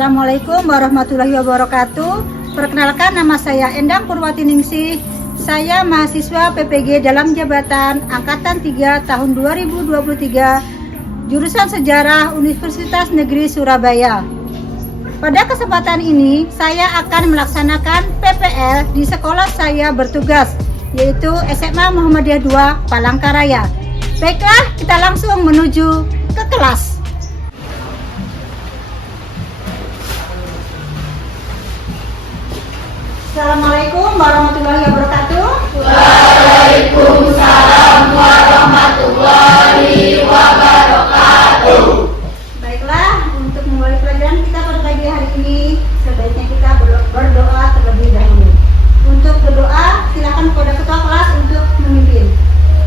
Assalamualaikum warahmatullahi wabarakatuh. Perkenalkan, nama saya Endang Purwatiningsih. Saya mahasiswa PPG dalam jabatan Angkatan 3 tahun 2023, jurusan Sejarah Universitas Negeri Surabaya. Pada kesempatan ini, saya akan melaksanakan PPL di sekolah saya bertugas, yaitu SMA Muhammadiyah 2 Palangkaraya. Baiklah, kita langsung menuju ke kelas. Assalamualaikum warahmatullahi wabarakatuh. Waalaikumsalam warahmatullahi wabarakatuh. Baiklah, untuk memulai pelajaran kita pada pagi hari ini, sebaiknya kita berdoa terlebih dahulu. Untuk berdoa, silakan kepada ketua kelas untuk memimpin.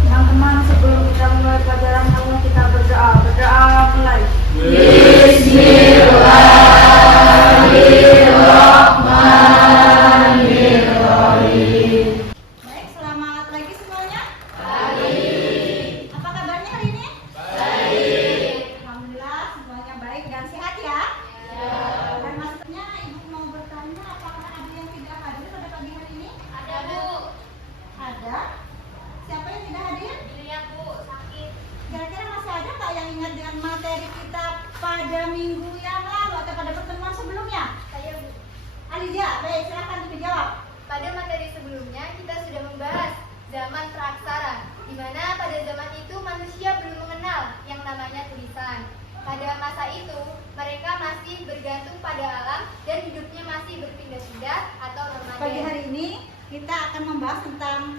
Teman-teman, sebelum kita mulai pelajaran, kita berdoa. Berdoa mulai. Bismillahirrahmanirrahim. Baik, selamat pagi semuanya. Baik. Apa kabarnya hari ini? Baik. Alhamdulillah, semuanya baik dan sehat ya. Ya. Dan maksudnya ibu mau bertanya, apakah ada yang tidak hadir pada pagi hari ini? Ada, Bu. Ada. Siapa yang tidak hadir? Iya, Bu. Sakit. Kira-kira masih ada nggak yang ingat dengan materi kita pada minggu yang lalu atau pada pertemuan sebelumnya? Saya, Bu. Alija, baik, silakan dijawab. Pada materi sebelumnya kita sudah membahas zaman praaksara, di mana pada zaman itu manusia belum mengenal yang namanya tulisan. Pada masa itu mereka masih bergantung pada alam dan hidupnya masih berpindah-pindah atau Pagi nomaden. hari ini kita akan membahas tentang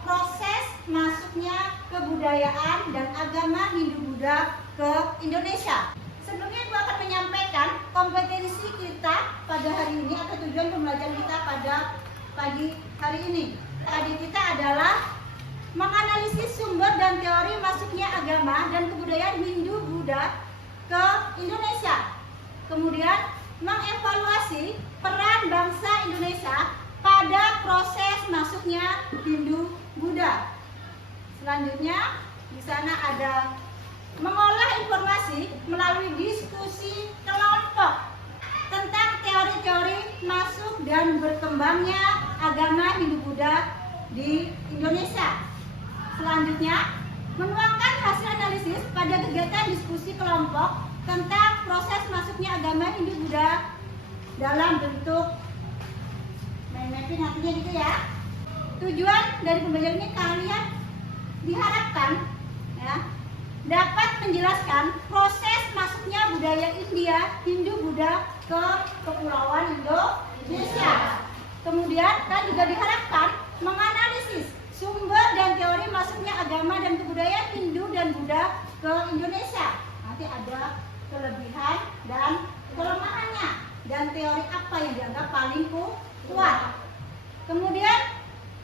proses masuknya kebudayaan dan agama Hindu-Buddha ke Indonesia. Sebelumnya Ibu akan menyampaikan kompetensi kita pada hari ini atau tujuan pembelajaran kita pada pagi hari ini. Tadi kita adalah menganalisis sumber dan teori masuknya agama dan kebudayaan Hindu-Buddha ke Indonesia. Kemudian mengevaluasi peran bangsa Indonesia pada proses masuknya Hindu-Buddha. Selanjutnya di sana ada mengolah informasi melalui diskusi kelompok tentang teori-teori masuk dan berkembangnya agama Hindu-Buddha di Indonesia. Selanjutnya, menuangkan hasil analisis pada kegiatan diskusi kelompok tentang proses masuknya agama Hindu-Buddha dalam bentuk mind mapping, artinya gitu ya. Tujuan dari pembelajaran ini kalian diharapkan ya, dapat menjelaskan proses masuknya budaya India, Hindu-Buddha ke Kepulauan Indonesia. Kemudian kan juga diharapkan menganalisis sumber dan teori masuknya agama dan kebudayaan Hindu dan Buddha ke Indonesia. Nanti ada kelebihan dan kelemahannya dan teori apa yang dianggap paling kuat. Kemudian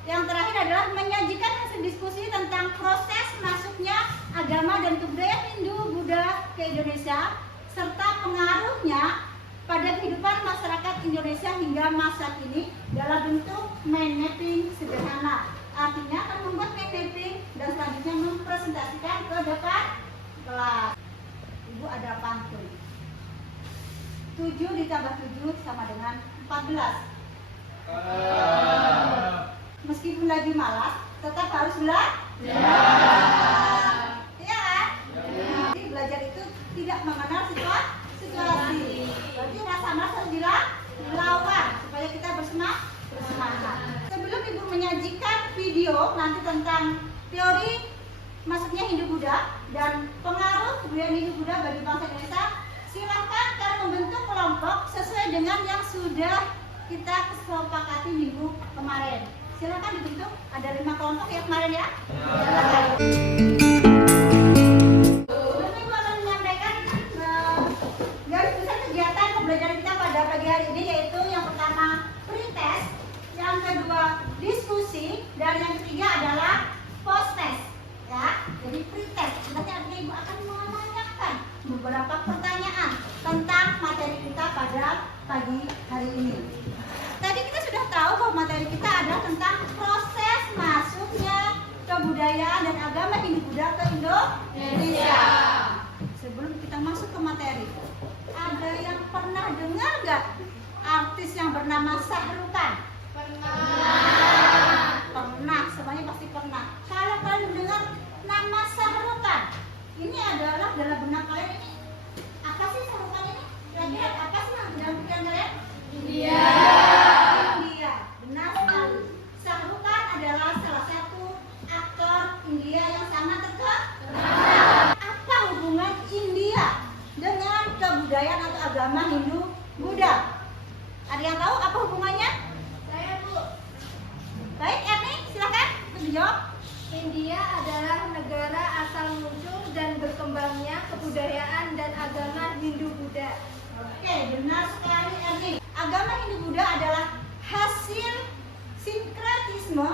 yang terakhir adalah menyajikan hasil diskusi tentang proses masuknya agama dan kebudayaan Hindu-Buddha ke Indonesia serta pengaruhnya pada kehidupan masyarakat Indonesia hingga masa kini dalam bentuk mind mapping sederhana. Artinya akan membuat mind mapping dan selanjutnya mempresentasikan ke depan kelas. Ibu ada pantun. 7 ditambah 7 sama dengan 14. Meskipun lagi malas, tetap harus belajar. Iya kan? Jadi belajar itu tidak mengenal situasi. Berarti rasa malas harus dilawan supaya kita bersemangat. Sebelum Ibu menyajikan video nanti tentang teori masuknya Hindu-Buddha dan pengaruh kebudayaan Hindu-Buddha bagi bangsa Indonesia, silakan kalian membentuk kelompok sesuai dengan yang sudah kita kesepakati minggu kemarin. Silakan dibentuk, ada 5 kelompok ya kemarin ya. Silakan. Sebelum Ibu akan menyampaikan garis besar kegiatan pembelajaran kita pada pagi hari ini, yaitu yang pertama pretest, yang kedua diskusi, dan yang ketiga adalah post test. Ya, jadi pretest. Nanti artinya Ibu akan menanyakan beberapa pertanyaan tentang materi kita pada pagi hari ini. Tadi kita sudah tahu bahwa materi kita adalah tentang proses masuknya kebudayaan dan agama Hindu-Buddha ke Indonesia. Sebelum kita masuk ke materi, Ada yang pernah dengar nggak artis yang bernama Sahrukan? Pernah, semuanya pasti pernah. Kalau kalian dengar nama Sahrukan, ini adalah dalam benak kalian ini apa sih Sahrukan ini? Kira-kira apa sih yang dalam pikiran kalian? India, benar sekali. Sahrukan adalah salah satu aktor India yang sangat terkenal. Apa hubungan India dengan kebudayaan atau agama Hindu Buddha? Ada yang tahu apa hubungannya? Saya, Bu. Baik, Erni, silakan menjawab. India adalah negara asal muncul dan berkembangnya kebudayaan dan agama Hindu-Buddha. Oke, benar sekali Erni. Agama Hindu-Buddha adalah hasil sinkretisme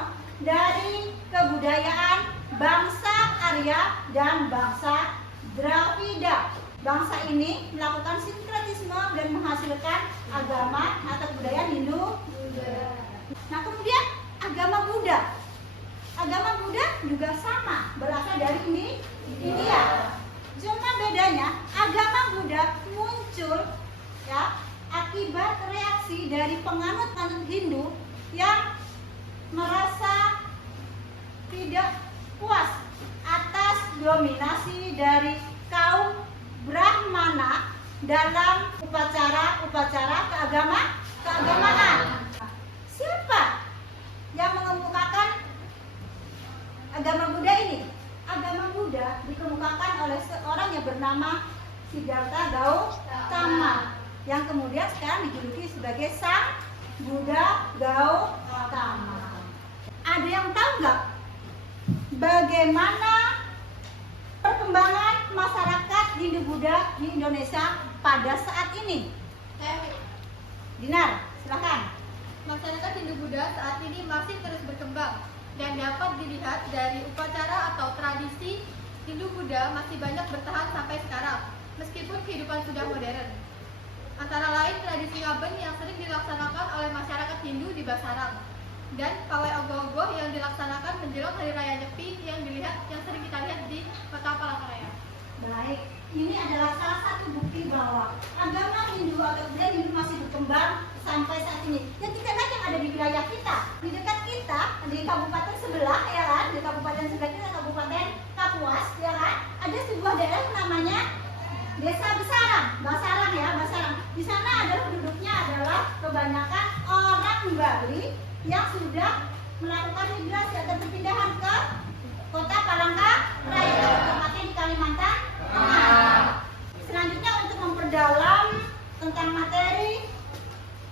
dari kebudayaan bangsa Arya dan bangsa Dravida. Bangsa ini melakukan sinkretisme dan menghasilkan agama atau kebudayaan Hindu-Buddha. Nah, kemudian agama Buddha. Agama Buddha juga sama, berasal dari India. Cuma bedanya agama Buddha muncul ya akibat reaksi dari penganut-penganut Hindu yang merasa tidak puas atas dominasi dari kaum Brahmana dalam upacara keagamaan. Siapa yang mengemukakan agama Buddha ini? Agama Buddha dikemukakan oleh seorang yang bernama Siddhartha Gautama, yang kemudian sekarang dijuluki sebagai Sang Buddha Gautama. Ada yang tahu nggak bagaimana perkembangan masyarakat Hindu-Buddha di Indonesia pada saat ini? Dinar, silakan. Masyarakat Hindu-Buddha saat ini masih terus berkembang dan dapat dilihat dari upacara atau tradisi Hindu-Buddha masih banyak bertahan sampai sekarang, meskipun kehidupan sudah modern. Antara lain tradisi ngaben yang sering dilaksanakan oleh masyarakat Hindu di Basarang, dan pawai ogoh-ogoh yang dilaksanakan menjelang Hari Raya Nyepi yang sering kita lihat di Kota Palangkaraya. Baik, ini adalah salah satu bukti bahwa agama Hindu atau budaya Hindu masih berkembang sampai saat ini. Yang kita lihat yang ada di wilayah kita, di dekat kita, di kabupaten sebelah, ya kan? Di kabupaten sebelah kita, Kabupaten Kapuas, ya kan? Ada sebuah daerah yang namanya Desa Basarang ya, Basarang. Di sana adalah penduduknya adalah kebanyakan orang Bali yang sudah melakukan migrasi atau perpindahan ke Kota Palangkaraya, tempatnya di Kalimantan Tengah. Selanjutnya untuk memperdalam tentang materi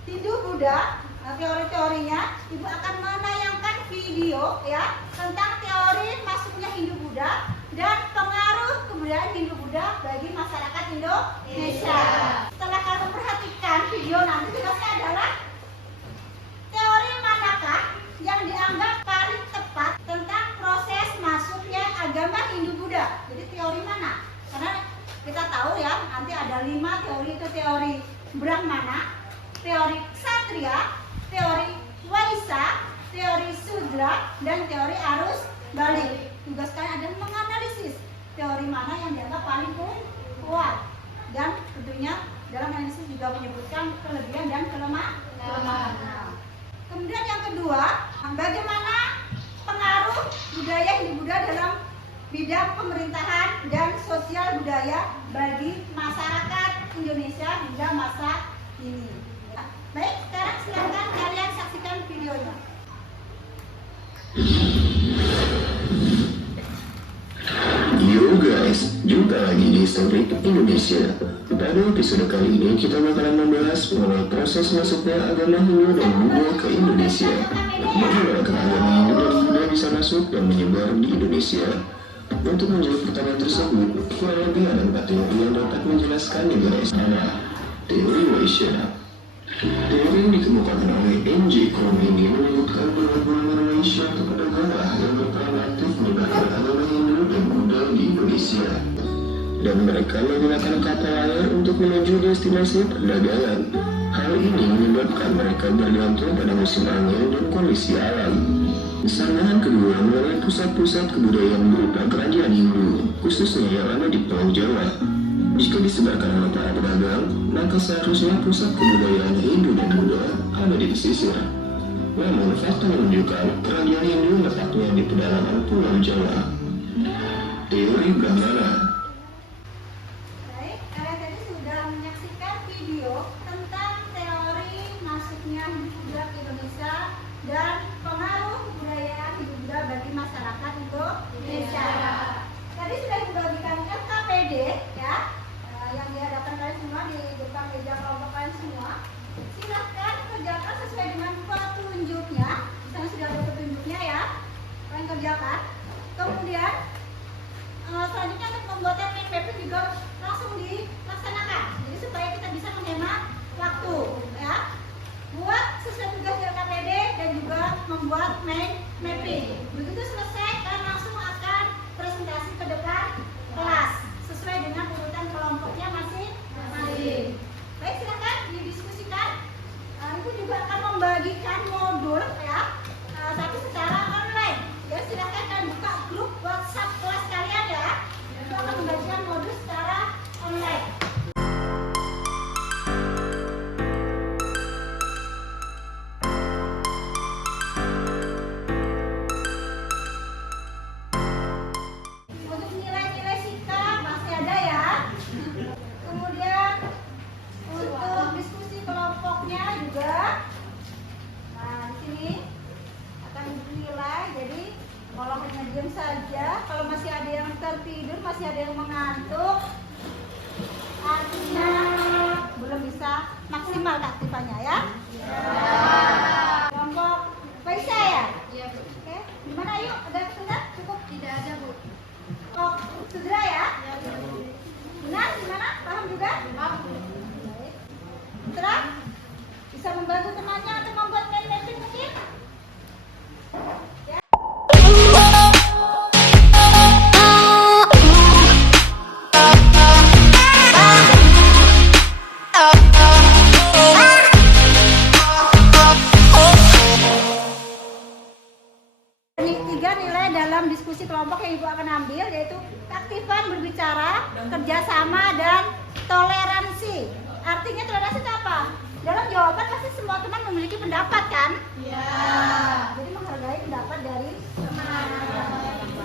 Hindu-Buddha, teori-teorinya, Ibu akan menayangkan video ya tentang teori masuknya Hindu-Buddha dan pengaruh kebudayaan Hindu-Buddha bagi masyarakat Indonesia. Setelah kalian perhatikan video nanti tugasnya adalah teori manakah yang dianggap paling tepat tentang proses masuknya agama Hindu-Buddha. Jadi teori mana? Karena kita tahu ya nanti ada 5 teori, itu teori Brahmana, teori Ksatria, teori Waisa, teori Sudra, dan teori arus balik. Tugas kalian adalah menganalisis teori mana yang dianggap paling kuat, dan tentunya dalam analisis juga menyebutkan kelebihan dan kelemahan. Kemudian yang kedua, bagaimana pengaruh budaya Hindu-Buddha dalam bidang pemerintahan dan sosial budaya bagi masyarakat Indonesia hingga masa ini. Baik, sekarang silakan kalian saksikan videonya. Yo guys, jumpa lagi di Story Indonesia. Pada episode kali ini kita bakalan membahas mengenai proses masuknya agama Hindu dan Buddha ke Indonesia. Bagaimana agama Hindu dan Buddha bisa masuk dan menyebar di Indonesia? Untuk menjawab pertanyaan tersebut, kurang lebih ada 4 teori yang dapat menjelaskannya guys. Teori Waisya. Teori yang dikemukakan oleh N.J. Krom ini menyebutkan bahwa golongan Waisya atau pedagang yang berperan aktif menyebarkan agama Hindu dan Buddha di Indonesia, dan mereka menggunakan kapal layar untuk menuju destinasi perdagangan. Hal ini menyebabkan mereka bergantung pada musim angin dan kondisi alam. Kesamaan kedua mengenai pusat-pusat kebudayaan berupa kerajaan Hindu, khususnya yang ada di Pulau Jawa. Jika disebarkan oleh para pedagang, maka seharusnya pusat kebudayaan Hindu dan Buddha ada di pesisir. Namun, fakta menunjukkan kerajaan Hindu letaknya di pedalaman Pulau Jawa. Teori Brahmana. Baik, kalian tadi sudah menyaksikan video tentang teori masuknya Hindu Buddha ke Indonesia dan pengaruh kebudayaan Hindu Buddha bagi masyarakat Indonesia. Tadi sudah dibagikan LKPD ya, yang dihadapkan kalian semua di depan meja kelompok kalian semua. Silahkan kerjakan sesuai dengan petunjuknya. Di sana sudah ada petunjuknya ya, kalian kerjakan. Kemudian selanjutnya untuk pembuatan mind mapping juga langsung dilaksanakan. Jadi supaya kita bisa menghemat waktu ya. Buat sesuai tugas di LKPD dan juga membuat mind mapping. Begitu selesai, kalian langsung akan presentasi ke depan kelas sesuai dengan urutan kelompoknya masing-masing. Baik, silakan didiskusikan. Ibu juga akan membagikan modul ya, tapi secara online. Ya, silakan kalian buka grup WhatsApp kelas kalian ya. Itu akan membagikan modul secara online. Untuk nilai-nilai sikap masih ada ya. Kemudian untuk diskusi kelompoknya juga. Nah, di sini akan dinilai. Jadi kalau hanya diam saja, kalau masih ada yang tertidur, masih ada yang mengantuk, artinya belum bisa maksimal keaktifannya ya. Kelompok Faisa ya? Iya, Bu. Oke, gimana yuk? Ada kesulitan? Cukup? Tidak ada, Bu. Oh, Sudra ya? Iya, Bu. Benar? Gimana? Paham juga? Maaf, Bu. Baik. Putra, bisa membantu temannya untuk membuat mind mapping mungkin? Ya. Ini 3 nilai dalam diskusi kelompok yang Ibu akan ambil, yaitu keaktifan berbicara, kerjasama, dan toleransi. Artinya toleransi itu apa? Dalam jawaban pasti semua teman memiliki pendapat kan? Iya. Jadi menghargai pendapat dari teman.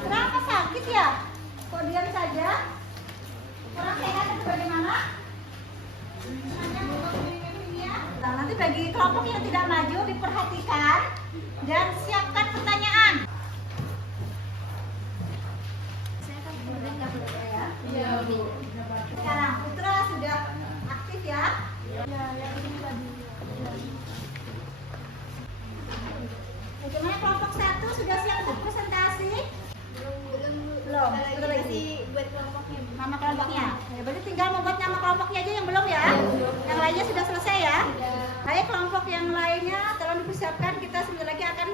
Kenapa sakit ya? Kok diam saja? Kurang sehat atau bagaimana? Nah, nanti bagi kelompok yang tidak maju diperhatikan dan siapkan pertanyaan. Saya akan kemudian nggak boleh ya? Iya, Bu. Sekarang Putra sudah aktif ya? Iya, yang ini tadi. Bagaimana kelompok 1 sudah siap untuk presentasi? Belum. Sudah lagi. Buat kelompoknya, Bu. Nama kelompoknya. Ya, berarti tinggal membuat nama kelompoknya aja yang belum ya? Yang lainnya sudah selesai ya? Baik, kelompok yang lainnya tolong dipersiapkan. Kita sebentar lagi akan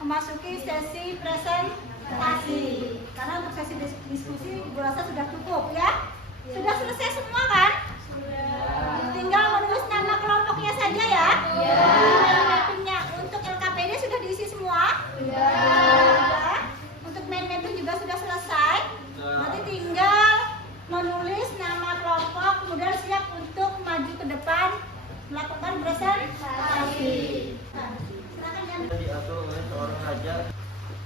memasuki sesi presentasi. Karena untuk sesi diskusi Ibu rasa sudah cukup ya? Sudah selesai semua kan? Sudah. Tinggal menulis nama kelompoknya saja ya? Mappingnya untuk LKPD sudah diisi semua? Sudah. Untuk main mapping juga sudah selesai. Nanti tinggal menulis nama kelompok, kemudian siap untuk maju ke depan melakukan presentasi. Silakan yang diatur oleh seorang raja.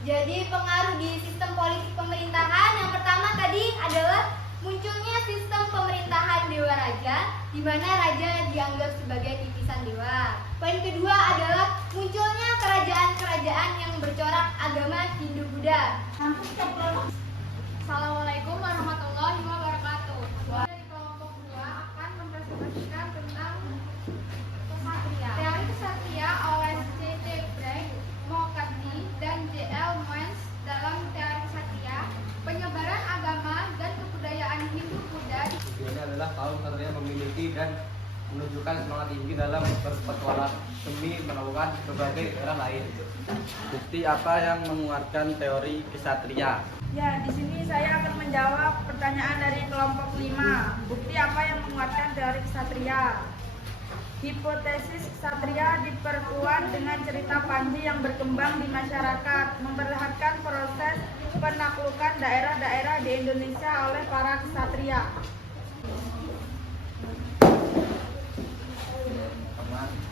Jadi pengaruh di sistem politik pemerintahan yang pertama tadi adalah munculnya sistem pemerintahan dewa raja, di mana raja dianggap sebagai titisan dewa. Poin kedua adalah munculnya kerajaan-kerajaan yang bercorak agama Hindu-Buddha. Assalamualaikum warahmatullahi wabarakatuh. Dari kelompok 2 akan mempresentasikan tentang kesatria. Teori kesatria oleh C.T. Bragg, Mokati, dan J.L. Muenz. Dalam teori kesatria, penyebaran agama dan kebudayaan Hindu-Buddha. Tujuannya adalah kaum ksatria memiliki dan menunjukkan semangat tinggi dalam berpetualang demi menemukan berbagai daerah lain. Bukti apa yang menguatkan teori kesatria? Ya, di sini saya akan menjawab pertanyaan dari kelompok 5. Bukti apa yang menguatkan teori ksatria? Hipotesis ksatria diperkuat dengan cerita Panji yang berkembang di masyarakat, memperlihatkan proses penaklukan daerah-daerah di Indonesia oleh para ksatria.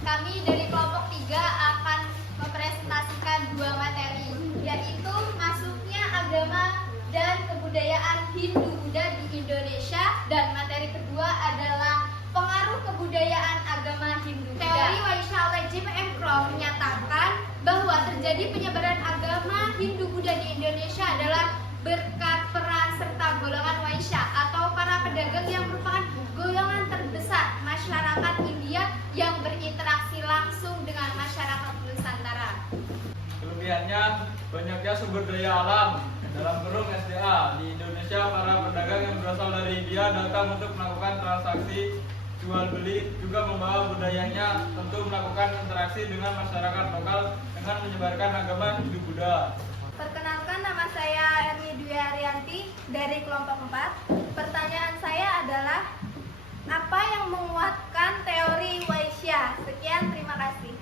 Kami dari kelompok 3 akan mempresentasikan 2 materi, yaitu masuknya agama dan kebudayaan Hindu-Buddha di Indonesia, dan materi kedua adalah pengaruh kebudayaan agama Hindu-Buddha. Teori Waisya oleh Jim M. Crow menyatakan bahwa terjadi penyebaran agama Hindu-Buddha di Indonesia adalah berkat peran serta golongan Waisya atau para pedagang yang merupakan golongan terbesar masyarakat India yang berinteraksi langsung dengan masyarakat Nusantara. Kelebihannya, banyaknya sumber daya alam. Dalam kurung SDA, di Indonesia para pedagang yang berasal dari India datang untuk melakukan transaksi jual beli, juga membawa budayanya, tentu melakukan interaksi dengan masyarakat lokal dengan menyebarkan agama Hindu-Buddha. Perkenalkan, nama saya Ermi Dwi Arianti dari kelompok 4. Pertanyaan saya adalah, apa yang menguatkan teori Waisya? Sekian, terima kasih.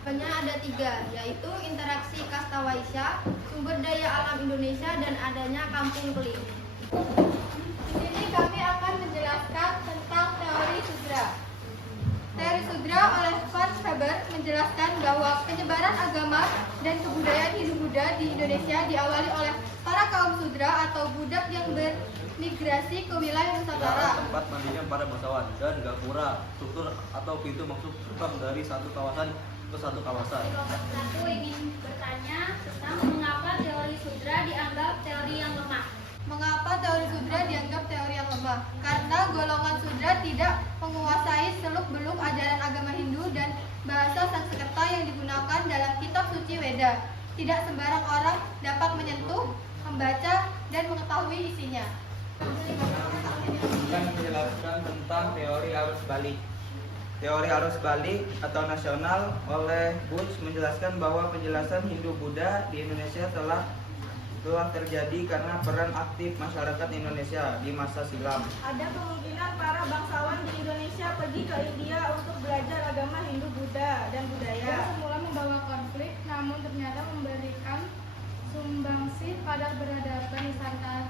Jawabannya ada 3, yaitu interaksi kasta Waisya, sumber daya alam Indonesia, dan adanya kampung kling. Di sini kami akan menjelaskan tentang teori Sudra. Teori Sudra oleh Franz Weber menjelaskan bahwa penyebaran agama dan kebudayaan Hindu-Buddha di Indonesia diawali oleh para kaum Sudra atau budak yang bermigrasi ke wilayah Nusantara. Tempat mandinya para bangsawan dan gapura, struktur atau pintu masuk gerbang dari satu kawasan ke satu kawasan. Kelompok 1 ingin bertanya tentang mengapa teori Sudra dianggap teori yang lemah. Mengapa teori Sudra dianggap teori yang lemah? Karena golongan Sudra tidak menguasai seluk-beluk ajaran agama Hindu dan bahasa Sanskerta yang digunakan dalam kitab suci Weda. Tidak sembarang orang dapat menyentuh, membaca, dan mengetahui isinya. Akan menjelaskan tentang teori arus balik. Teori arus balik atau nasional oleh Bunch menjelaskan bahwa penjelasan Hindu-Buddha di Indonesia telah terjadi karena peran aktif masyarakat Indonesia di masa silam. Ada kemungkinan para bangsawan di Indonesia pergi ke India untuk belajar agama Hindu-Buddha dan budaya. Yang semula membawa konflik, namun ternyata memberikan sumbangsih pada peradaban Nusantara.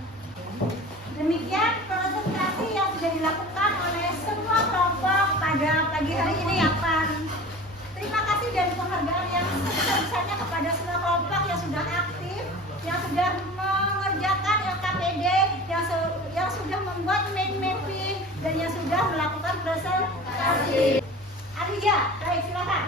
Demikian presentasi yang sudah dilakukan oleh semua kelompok pada pagi hari ini ya Pan. Terima kasih dan penghargaan yang sebesar-besarnya kepada semua kelompok yang sudah aktif, yang sudah mengerjakan LKPD, yang sudah membuat mind mapping, dan yang sudah melakukan presentasi. Arya, baik silakan.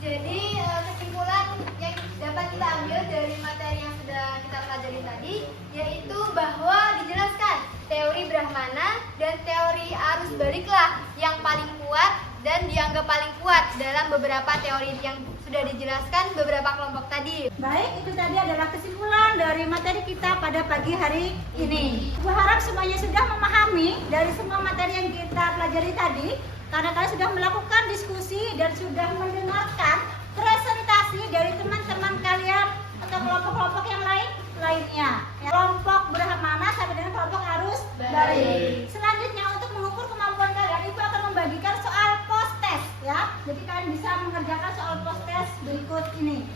Jadi kesimpulan yang dapat kita ambil dari materi yang sudah kita pelajari tadi, yaitu bahwa dijelaskan teori Brahmana dan teori arus baliklah yang paling kuat dan dianggap paling kuat dalam beberapa teori yang sudah dijelaskan beberapa kelompok tadi. Baik, itu tadi adalah kesimpulan dari materi kita pada pagi hari ini. Gue harap semuanya sudah memahami dari semua materi yang kita pelajari tadi, karena kalian sudah melakukan diskusi dan sudah mendengarkan presentasi dari teman-teman kalian atau kelompok-kelompok yang lainnya. Kelompok Brahmana sampai dengan kelompok arus balik. Selanjutnya untuk mengukur kemampuan kalian, Ibu akan membagikan soal post test ya. Jadi kalian bisa mengerjakan soal post test berikut ini.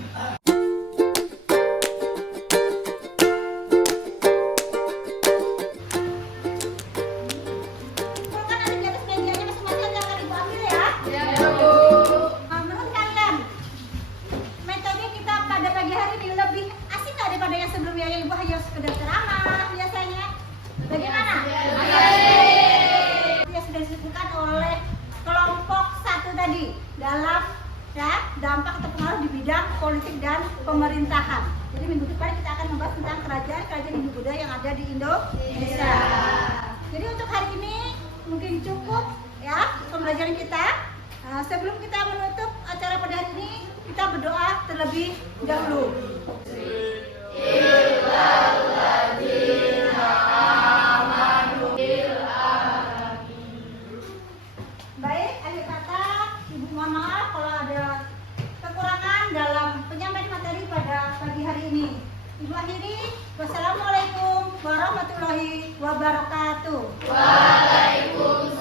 Bukan ada di atas mejanya masing-masing, jangan Ibu ambil ya. Menurut kalian metode kita pada pagi hari ini lebih asik nggak daripada yang sebelumnya yang Ibu hanya sekedar ceramah biasanya? Bagaimana? Yang sudah disebutkan oleh kelompok 1 tadi dalam dampak atau pengaruh di bidang politik dan pemerintahan. Jadi minggu depan kita akan membahas tentang kerajaan Hindu-Buddha yang ada di Indonesia. Jadi untuk hari ini mungkin cukup ya pembelajaran kita. Sebelum kita menutup acara pada hari ini, kita berdoa terlebih dahulu. Baik, akhir kata Ibu mohon maaf kalau ada kekurangan dalam penyampaian materi pada pagi hari ini. Ibu akhiri, wassalamualaikum warahmatullahi wabarakatuh. Waalaikumsalam.